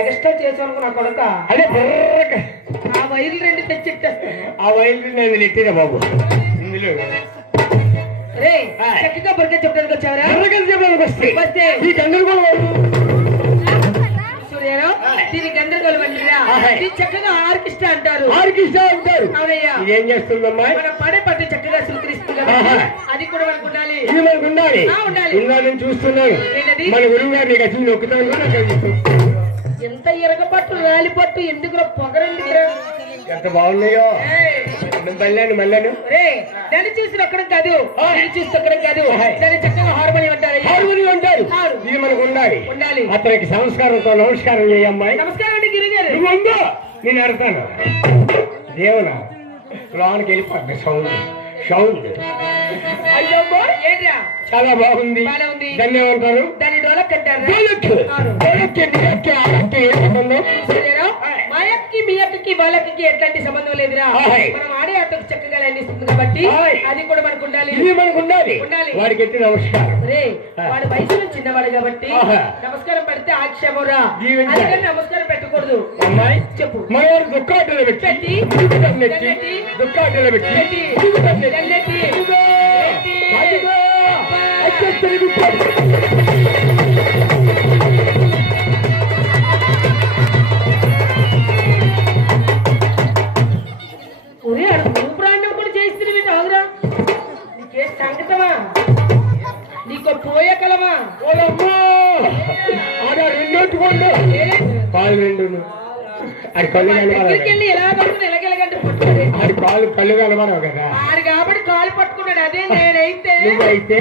Extra చేసాను నా కొడుక. అదే ఆ వైర్లు రెండు తెచ్చిట్టేస్తా. ఆ వైర్లు నేను నెట్టినా బాబు. ఇందులో రే చక్కగా బుర్రగా చెప్పడానికి వచ్చావరా? చెప్పడానికి వస్తే ఈ గందరగోళం దీని గందరగోళం అంటారా? చక్కగా ఆర్కెస్ట్రా అంటారు. ఆర్కెస్ట్రా అంటారు. అవునయ్యా. ఏం చేస్తుందమ్మా? మనం పడే పట్టి చక్కగా స్వీకరిస్తుంది. అది కూడా మనకు ఉండాలి. ఇది మనకు ఉండాలి. ఉండాలని చూస్తున్నాను. మన గురువు గారు నీకు వచ్చి నొక్కుతాను. ఎంత ఎరగపట్టు రాలిపట్టు ఎందుకు పొగరండి. ఎంత బాగున్నాయో మళ్ళాను. దాన్ని చూసి ఒక్కడం కాదు, చూసి ఒక్కడం కాదు. దాన్ని చక్కగా హార్మోనియం అంటారు. హార్మోనియం అంటారు. ఇది మనకు ఉండాలి. అతనికి సంస్కారంతో నమస్కారం చేయమ్మాయి. నమస్కారం అండి గిరిగారు. నువ్వు ఉందో నేను అడతాను. దేవునా లోనికి వెళ్ళిపోద్ది సౌండ్. అయ్యమ్మా చాలా బాగుంది. ధన్యవాదాలు. దాన్ని డోలక్ అంటారు. మాయక్కి మియక్కి వాళ్ళకి ఎట్లాంటి సంబంధం లేదురా. మనం ఆడే అతకు చక్కగా అందిస్తుంది కాబట్టి అది కూడా మనకు ఉండాలి. వాడికి ఎత్తి నమస్కారం. వాడి వయసులో చిన్నవాడు కాబట్టి నమస్కారం పెడితే ఆక్షేమరా. నమస్కారం పెట్టకూడదు. అమ్మాయి చెప్పు. మన దుఃఖాటలో పెట్టి దుఃఖాటలో పెట్టి భూప్రాండం కూడా చేస్తుంది. ఆగురా నీకే సంగతమా? నీకు పోయే కలమా? రెండోట్టుకోండు కాలు రెండు అది కళ్ళు వెళ్ళి ఎలా పడుతుంది ఎలాగెలగంటే పట్టుకోండి. అది కాలు కళ్ళు కలమనవు కదా. ఆడు కాబట్టి కాలు పట్టుకున్నాడు. అదే నేనైతే అయితే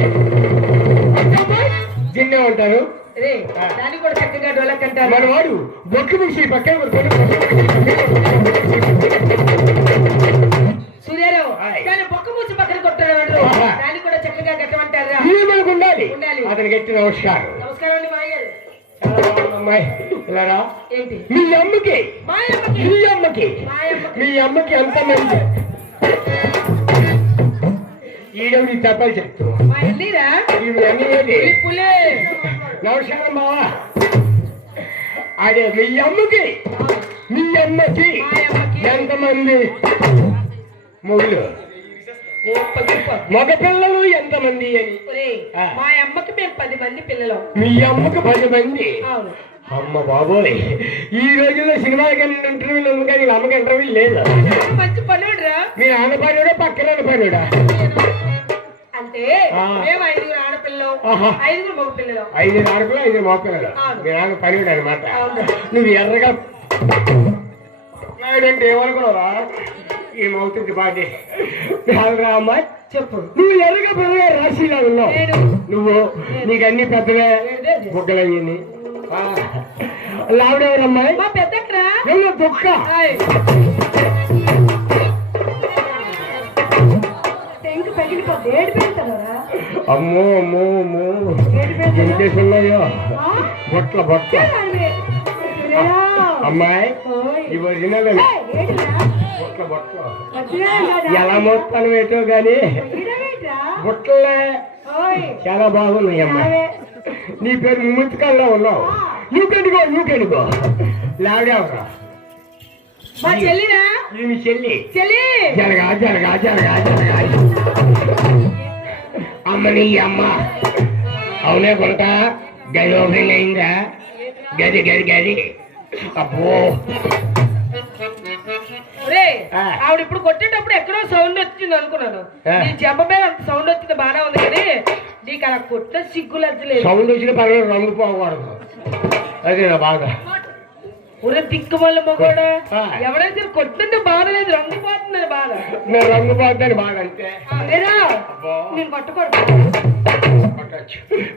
జిన్నే ఉంటారు. దాన్ని కూడా చక్కగా డోలక్ అంటారు. మన వాడు బొక్కి ముసి పక్కన సూర్యారావు దాన్ని బొక్క మూసి పక్కన కొట్టాడు. దాన్ని కూడా చక్కగా గట్టమంటారా? మనకు ఉండాలి. అతనికి ఎత్తి నమస్కారం. నమస్కారం అండి మాయగారు. అమ్మాయి ఏంటి మీ అమ్మకి మీ అమ్మకి ఎంత మంది ఈడవి తప్పలు చెప్తూ నమస్కారం బావా. అదే మీ అమ్మకి ఎంతమంది మొగులు మగ పిల్లలు ఎంతమంది అని? మా అమ్మకి మేము 10 మంది పిల్లలు. మీ అమ్మకి 10 మంది? అమ్మ బాబోయ్, ఈ రోజుల్లో సినిమాకి ఇంటర్వ్యూలు ఉంది కానీ అమ్మకి ఇంటర్వ్యూ లేదు. మంచి పనుడురా. మీ నాన్న పనుడా పక్కన పనుడా? అంటే మేము 5 ఆడపిల్లలు 5 మగ పిల్లలు. 5 ఆడపిల్లలు 5 మగ పిల్లలు. మీ నాన్న పనుడు అనమాట. నువ్వు ఎర్రగా అంటే ఏమనుకున్నావా? ఏమవుతుంది పాటి కాదురా అమ్మాయి. చెప్పు. నువ్వు ఎర్రగా పెద్దగా రాశిలా ఉన్నావు. నువ్వు నీకు అన్ని పెద్దగా బుగ్గలయ్యి లావిడెవరమ్మాయి? పెద్దక్కరా దుఃఖ అమ్మో అమ్మో అమ్మో ఏం చేస్తున్నాయో బొట్ల అమ్మాయి ఈ ఒరిజినల్ బొట్ల ఎలా మోస్తాను ఏటో గాని బుట్టలే చాలా బాగున్నాయి. అమ్మాయి నీ పేరు ముత్తుకల్లా ఉన్నావు. నువ్వుకెందుకో లావిడెవరా? మా చెల్లినా? మీ చెల్లి. జరగా అమ్మని అమ్మ అవునే కొంట గది ఓపెన్ అయిందా? గది అబ్బో ఆవిడ ఇప్పుడు కొట్టేటప్పుడు ఎక్కడో సౌండ్ వచ్చింది అనుకున్నాను. నీ చెంప మీద అంత సౌండ్ వచ్చింది బాగానే ఉంది కానీ నీకు అలా కొట్ట సిగ్గులు వచ్చలేదు. సౌండ్ వచ్చిన పర్వాలేదు, రంగు పోకూడదు. అదే బాగా ఊరే దిక్కుమల్ల మొగోడా. ఎవరైతే కొట్టుంటే బాధ లేదు, రంగు పోతుందని బాధ. నేను రంగు పోతాను బాధ అంతే. లేదా నేను కొట్టకూడదు.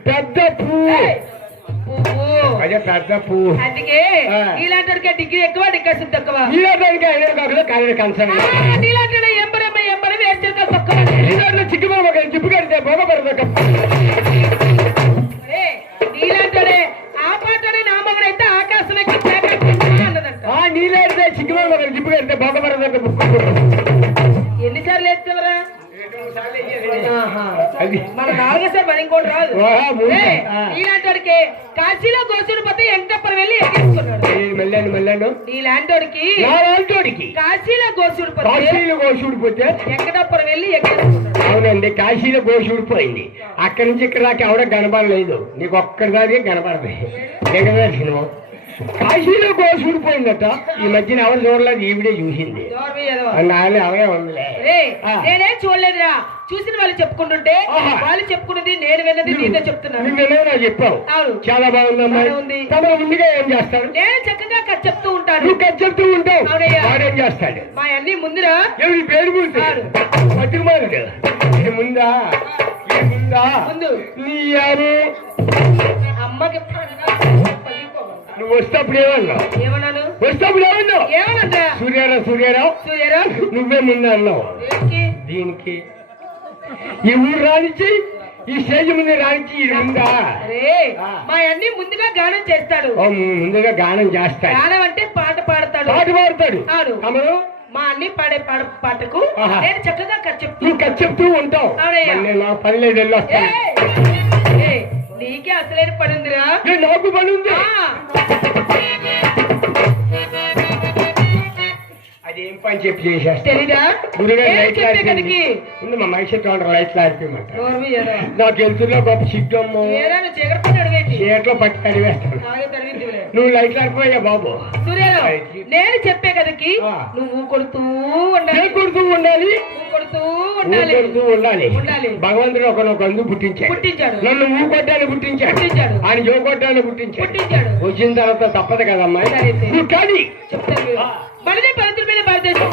పెద్ద పువ్వు అదే పెద్ద పువ్వు. అందుకే ఇలాంటి డిగ్రీ ఎక్కువ డిగ్రీ తక్కువ. ఇలాంటి 5 కాకులు కాలేదు కన్సర్న్. ఇలాంటి ఎంబరం వేస్తే తక్కువ. చిక్కుమల జిప్పు కడితే బాగపడదు. నీలాంటి ఆ పాటనే నా మగడైతే ఆకాశం నీళ్ళే చిక్కుమల జిప్పు కడితే బాగపడదు. ఎన్నిసార్లు వేస్తేవరా? మన 4సారి మరి ఇంకోటి రాదు. ఇలాంటి వాడికి కాశీలో గోసుడు పోతే వెంకటప్పని వెళ్ళి ఎగేసుకున్నాడు. మళ్ళాను నీలాంటోడికి నా లాంటోడికి కాశీలో గోసుడిపోతే కాశీలో గోసుడిపోతే వెంకటాపురం వెళ్ళి ఎక్కేసుకున్నాడు. అవునండి, కాశీలో గోసుడిపోయింది. అక్కడి నుంచి ఇక్కడ దాకా ఎవడ కనపడలేదు, నీకు ఒక్కడిదాకే కనపడదు. దిగవేసిన కాశీలో గోసుడిపోయిందట. ఈ మధ్యన ఎవరు చూడలేదు, ఈవిడే చూసింది. నాలుగు అవే ఉందిలే. నేనేం చూడలేదురా, చూసిన వాళ్ళు చెప్పుకుంటుంటే వాళ్ళు చెప్పుకున్నది నేను విన్నది నీతో చెప్తున్నాను. నువ్వు చెప్పావు, చాలా బాగుందమ్మా. తమరు ముందుగా ఏం చేస్తాడు? నేను చక్కగా కథ చెప్తూ ఉంటాను. నువ్వు కథ చెప్తూ ఉంటావు, వాడేం చేస్తాడు? మా అన్ని ముందురా ఎవరి పేరు గుర్తాడు పట్టుకుమారుడు. ఇది ముందా ముందా ముందు నీ యారు అమ్మకి నువ్వు వస్తేప్పుడు ఏమన్నావు? ఏమన్నాను? వస్తేప్పుడు ఏమన్నావు? ఏమన్నా? సూర్యారావు సూర్యారావు సూర్యారావు నువ్వే ముందు అన్నావు. దీనికి ఈ ఊరు రానిచ్చి, ఈ స్టేజ్ ముందు రానిచ్చి ఇది ఉందా? మా అన్ని ముందుగా గానం చేస్తాడు. ముందుగా గానం చేస్తాడు. గానం అంటే పాట పాడతాడు. పాట పాడతాడు. అవును. మా అన్ని పాడే పాటకు నేను చక్కగా కథ చెప్తూ నువ్వు కథ చెప్తూ ఉంటావు. నా పని లేదు, వెళ్ళొస్తా. నీకే అసలైన పని ఉందిరా. నాకు పని ఉంది. అదేం పని చెప్పి చేసేస్తా. మా మనిషి లైట్లు ఆడిపోయమంట. నాకు వెళ్తున్నా గొప్ప సిగ్గమ్మ, చీట్లో పట్టి తడివేస్తాను. నువ్వు లైట్లు ఆడిపోయా బాబు. నేను చెప్పే కదకి నువ్వు కొడుతూ ఉండాలి, కొడుతూ ఉండాలి, కొడుతూ ఉండాలి. భగవంతుడు ఒకనొక అందు పుట్టించాడు. నన్ను ఊ కొట్టాను పుట్టించాడు, ఆయన జో కొట్టాను పుట్టించాడు. వచ్చిన తర్వాత తప్పదు కదమ్మా. కానీ చెప్తాను భారతదేశం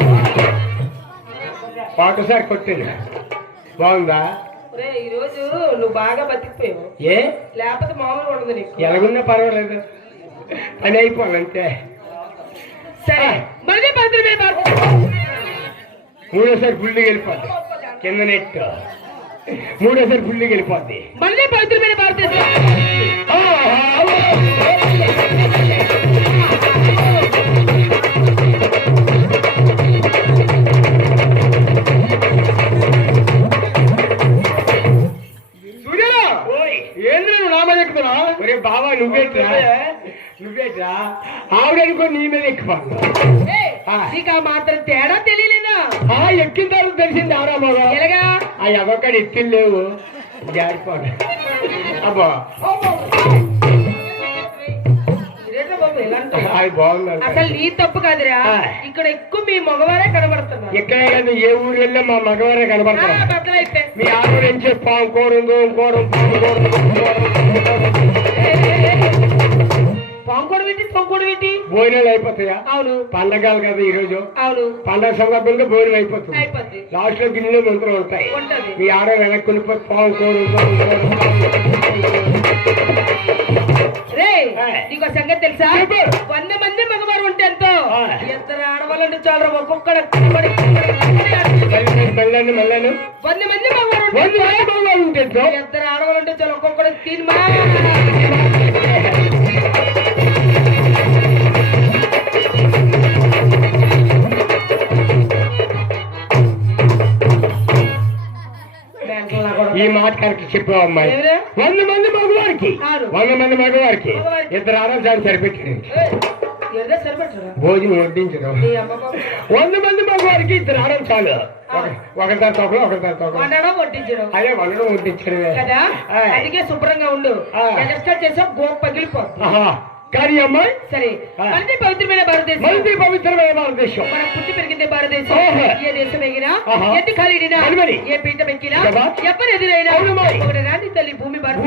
ఒకసారి కొట్టింది బాగుందా? ఈ రోజు నువ్వు బాగా బతికిపోయావు. ఏ లేకపోతే మామూలు ఉండదు నీకు. ఎలాగున్నా పర్వాలేదు, పని అయిపోవాలంటే. సరే మళ్ళీ మూడోసారి ఫుల్గా వెళ్ళిపోద్ది కింద నెట్. మూడోసారి ఫుల్గా వెళ్ళిపోద్ది. మళ్ళీ పవిత్రమైన భారతదేశం. ఒరే బాబా నువ్వేట్రా ఆవిడనుకో నీ మీద ఎక్కిపోతా. నీకు ఆ మాత్రం తేడా తెలియలేదా? ఎక్కిన తర్వాత తెలిసింది ఆరామగా. ఎలాగా? ఆ ఎవక్కడ ఎత్తులు లేవు, జారిపోడు. అబ్బా అది బాగుంది. అసలు నీ తప్పు కాదురా, ఇక్కడ ఎక్కువ మీ మగవారే కనబడుతున్నారు. ఎక్కడే కాదు, ఏ ఊరు వెళ్ళా మా మగవారే కనబడతారు. మీ ఆవిడ ఏం చెప్పాం కోరం పంకోడు ఏంటి? భోజనాలు అయిపోతాయా? అవును. పండగలు కదా ఈ రోజు. అవును. పండగ సందర్భంగా భోజనం అయిపోతుంది. లాస్ట్ లో గిన్నెలో మంత్రులు ఉంటాయి. మీ ఆడ వెనక్కి వెళ్ళిపోయి పాము నీకు సంగతి తెలుసా? 100 మంది మగవారు ఉంటే ఎంతో, ఇద్దరు ఆడవాళ్ళు ఉంటే చాలు. ఒక్కొక్కడ 100 మంది మగవారు ఉంటే ఇద్దరు ఆడవాళ్ళు ఉంటే చాలు. ఒక్కొక్కడ తీర్మా ఈ మాట కరెక్ట్ చెప్పావు అమ్మాయి. 100 మంది మగవారికి ఇద్దరు ఆరోగ్యాన్ని సరిపెట్టాడు. భోజనం వడ్డించడం. 100 మంది మగవారికి ఇద్దరు ఆడడం చాలు. ఒకరిదారి తోకలు ఒకరిదారి తోకలు అదే వండడం వడ్డించడమే కదా. అందుకే శుభ్రంగా ఉండు. చేసా గోప పగిలిపోతుంది. కానీ అమ్మాయి సరే మళ్ళీ పవిత్రమైన భారతదేశం. మన పుట్టి పెరిగిందే భారతదేశం. ఏ దేశం ఎగినా, ఎట్టి ఖాళీడినా, ఏ పీఠం ఎక్కినా, ఎవరు ఎదురైనా రాని తల్లి భూమి భారత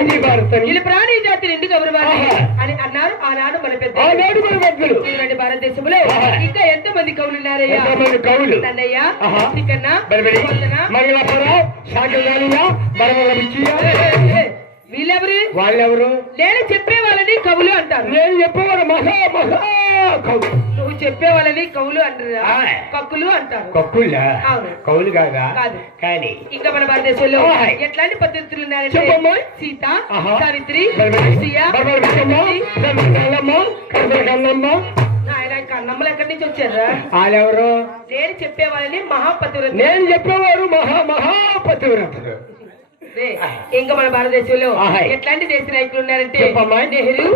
వీళ్ళ ప్రాణి జాతి నిండు గౌరవాన్ని అని అన్నారు ఆనాడు మన పెద్దలు. ఇలాంటి భారతదేశంలో ఇంకా ఎంత మంది కవులు ఉన్నారయ్యా? అన్నయ్య, చిక్కన్న, వీళ్ళెవరు? వాళ్ళెవరు? నేను చెప్పే వాళ్ళని కవులు అంటారు. నేను చెప్పేవారు మహా కవులు. నువ్వు చెప్పే వాళ్ళని కవులు అంటారా? కక్కులు అంటారు. కక్కులా? కవులు కాదా? కాదు. కానీ ఇంకా మన భారతదేశంలో ఎట్లాంటి పద్ధతులు ఉన్నాయంటే సీత, సావిత్రి, కన్నమ్మలు ఎక్కడి నుంచి వచ్చారా? వాళ్ళెవరు? నేను చెప్పే వాళ్ళని మహాపతివ్రత. నేను చెప్పేవారు మహాపతివ్రతలు. ఇంకా మన భారతదేశంలో ఎట్లాంటి దేశ నాయకులు ఉన్నారంటే నెహ్రూ,